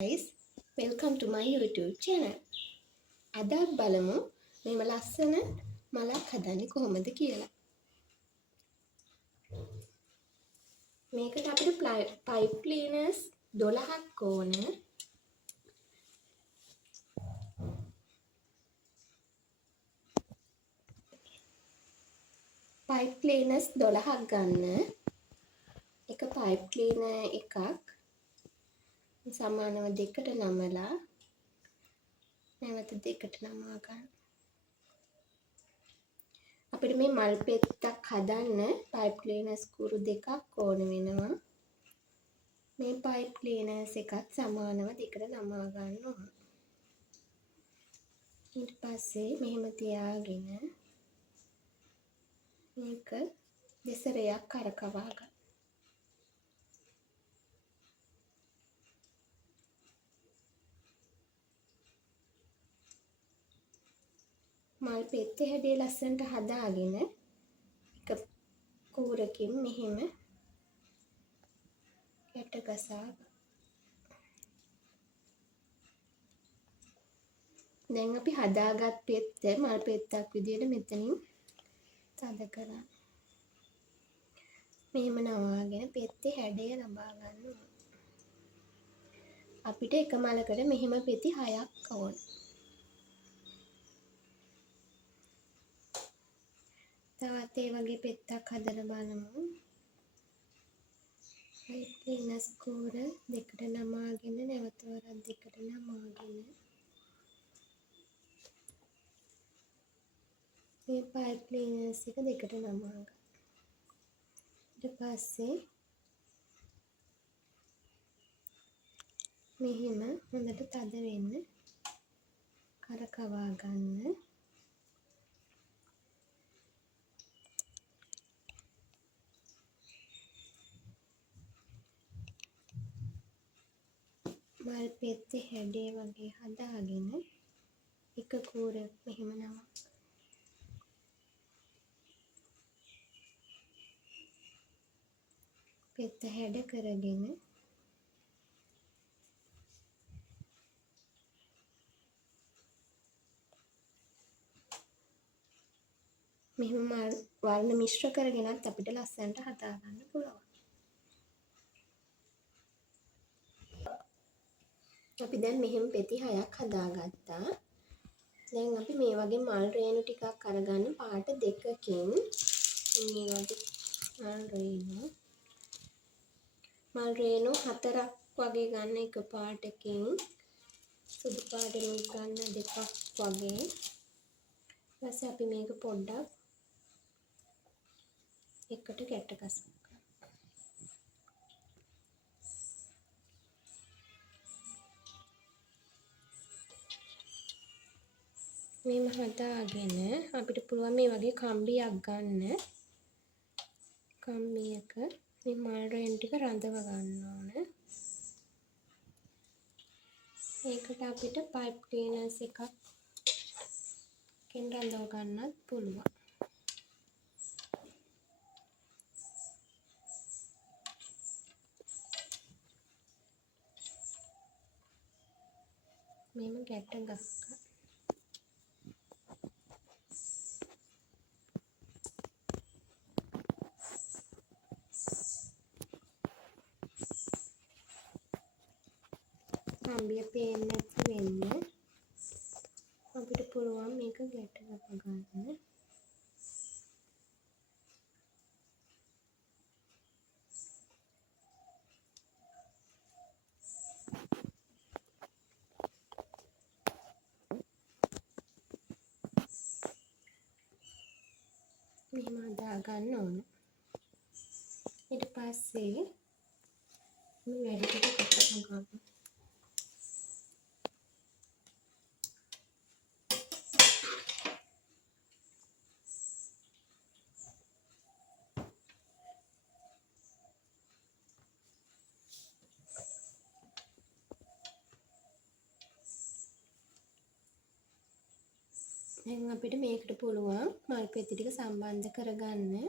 guys, welcome to my YouTube channel. අද බලමු මේව ලස්සන මලක් හදන්නේ කොහොමද කියලා. මේකට අපිට pipe cleaners 12ක් ඕන. pipe cleaners 12ක් ගන්න. එක pipe cleaner එකක් සමානව දෙකට නමලා නැවත දෙකට නමා ගන්න. අපිට මේ මල් පෙත්තක් හදන්න pipe cleaners කුරු දෙකක් ඕන වෙනවා. මේ pipe cleaners එකත් සමානව දෙකට නමා ගන්න ඕන. ඊට පස්සේ මෙහෙම තියාගෙන මේක දෙසරයක් කරකවා ගන්න. මල් පෙත්තේ හැඩය ලස්සනට හදාගෙන එක කූරකින් මෙහෙම ගැට ගසා දැන් අපි හදාගත් පෙත්ත මල් පෙත්තක් විදියට මෙතනින් තද කරා. මෙහෙම නවාගෙන පෙත්තේ හැඩය ලබා ගන්න ඕන. අපිට එක මලකට මෙහෙම පෙති 6ක් ඕන. තවත් ඒ වගේ පෙත්තක් හදලා බලමු. pipe cleaners කුර දෙකට නමාගෙන නැවත වරක් දෙකට නමාගෙන මේ pipe cleaners එක දෙකට නමා ගන්න. ඊට පස්සේ මෙහෙම හොඳට තද වෙන්න කරකවා ගන්න. මල් පෙත්තේ හැඩය වගේ හදාගෙන එක කූරක් මෙහෙම නමා. පෙත්ත හැඩ කරගෙන මෙහෙම වර්ණ මිශ්‍ර කරගෙනත් අපිට ලස්සනට හදා ගන්න පුළුවන්. අපි දැන් මෙහෙම පෙති 6ක් හදාගත්තා. දැන් අපි මේ වගේ මල් රේණු ටිකක් අරගන්න පාට දෙකකින් මේ වගේ මල් රේණු 4ක් වගේ ගන්න එක පාටකින් සුදු පාටකින් ගන්න දෙකක් වගේ. ඊපස්සේ අපි මේක පොඩ්ඩක් එකට ගැට ගසමු. මේව හදාගෙන අපිට පුළුවන් මේ වගේ කම්බියක් ගන්න. කම්බියක මේ මල් රේණු ටික රඳව ගන්න ඕන. ඒකට අපිට pipe cleaners එකකින් රඳව ගන්නත් පුළුවන්. මේම ගැට ගස්ස. කම්බිය පේන්නේ නැති වෙන්න අපිට පුළුවන් මේක ගැට ගන්න. මෙහෙම හදා ගන්න ඕන. ඊට පස්සේ මේ වැඩි ටික කපලා ගන්න. දැන් අපිට මේකට පුළුවන් මල් පෙති ටික සම්බන්ධ කරගන්න.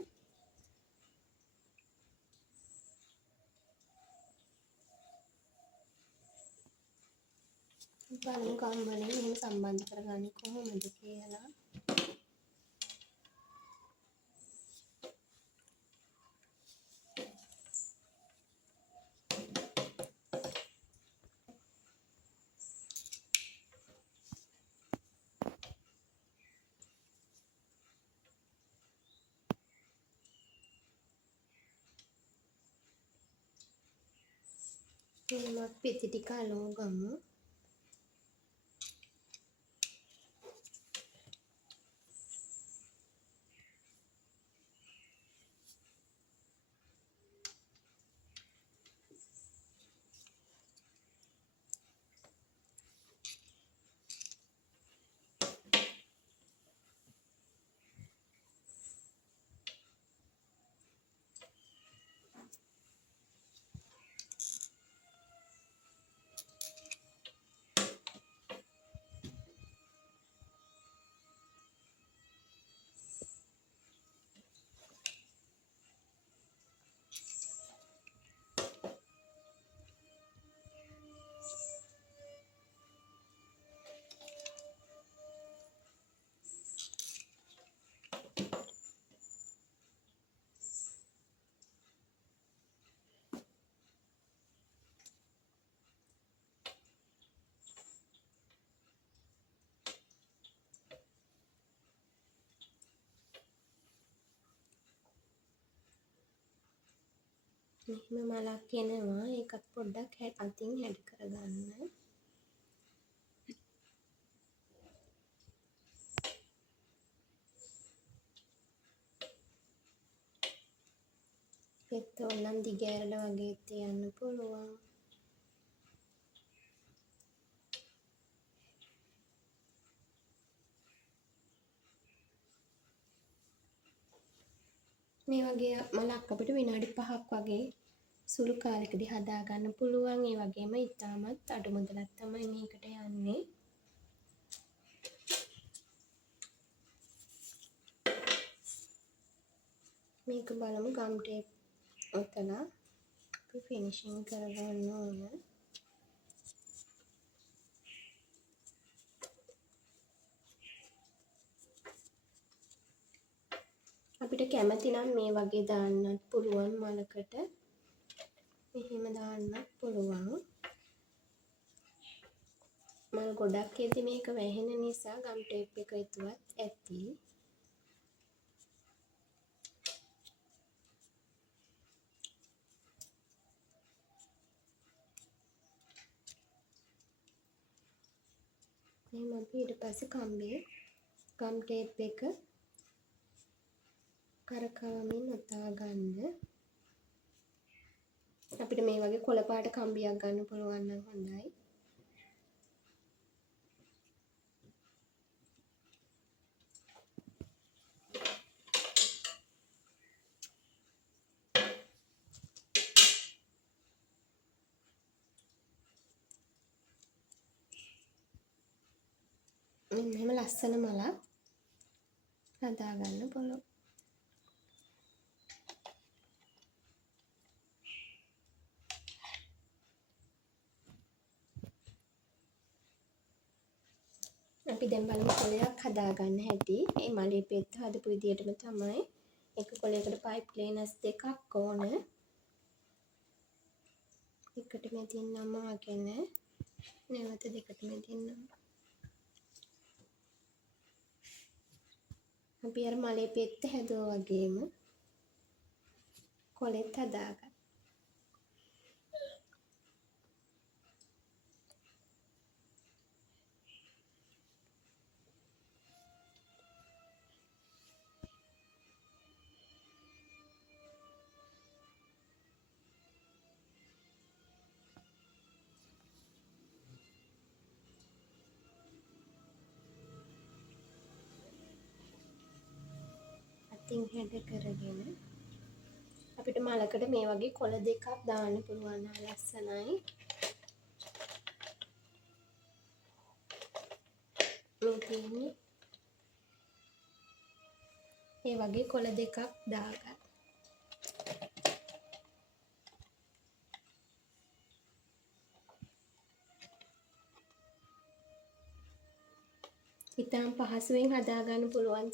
බලමු ගම් වලින් එහෙම සම්බන්ධ කරගන්නේ කොහොමද කියලා. එහෙනම් පිටි ටික අලුව ගමු. මෙහෙම මලක් එනවා. ඒකත් පොඩ්ඩක් අතින් හැඩ කරගන්න. පෙත්ත ඕනම් දිග ඇරලා වගේ තියන්න පුළුවන්. මේ වගේ මලක් අපිට විනාඩි 5ක් වගේ සුළු කාලෙකදී හදා ගන්න පුළුවන්. ඒ වගේම ඉතාමත් අඩු මුදලක් තමයි මේකට යන්නේ. මේක බලමු ගම් ටේප් ඔතලා අපි ෆිනිෂින් කරගන්න ඕන. අපිට කැමති නම් මේ වගේ දාන්නත් පුළුවන් මලකට. මෙහෙම දාන්නත් පුළුවන්. මල් ගොඩක් ඇති මේක වැහෙන නිසා ගම් ටේප් එක ඉතුවත් ඇති. එහෙනම් අපි ඊට පස්සේ කම්බිය ගම් ටේප් එක කරකවමින් ඔතා ගන්න. අපිට මේ වගේ කොළ පාට කම්බියක් ගන්න පුළුවන් නම් හොඳයි. මෙහෙම ලස්සන මලක් හදා ගන්න පුළුවන්. අපි දැන් බලමු කොලයක් හදා ගන්න හැටි. මේ මලේ පෙත්ත හදපු විදියටම තමයි. එක කොලයකට පයිප් ක්ලීනර්ස් දෙකක් ඕන. එකට මෙතින් නමාගෙන නැවත දෙකට මෙතින් නම. අපි අර මලේ පෙත්ත හැදුවා වගේම කොලෙත් හදාගන්න. අතින් හැඩ කරගෙන අපිට මලකට මේ වගේ කොළ දෙකක් දාන්න පුළුවන්. ලස්සනයි. මේ තියෙන්නේ මේ වගේ කොළ දෙකක් දාගන්න. ඉතාම පහසුවෙන් හදාගන්න පුළුවන්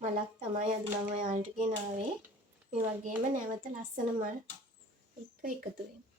මලක් තමයි අද මම ඔයාලට ගෙනාවේ. මේ වගේම නැවත ලස්සන මල් එක්ක එකතු වෙන්න.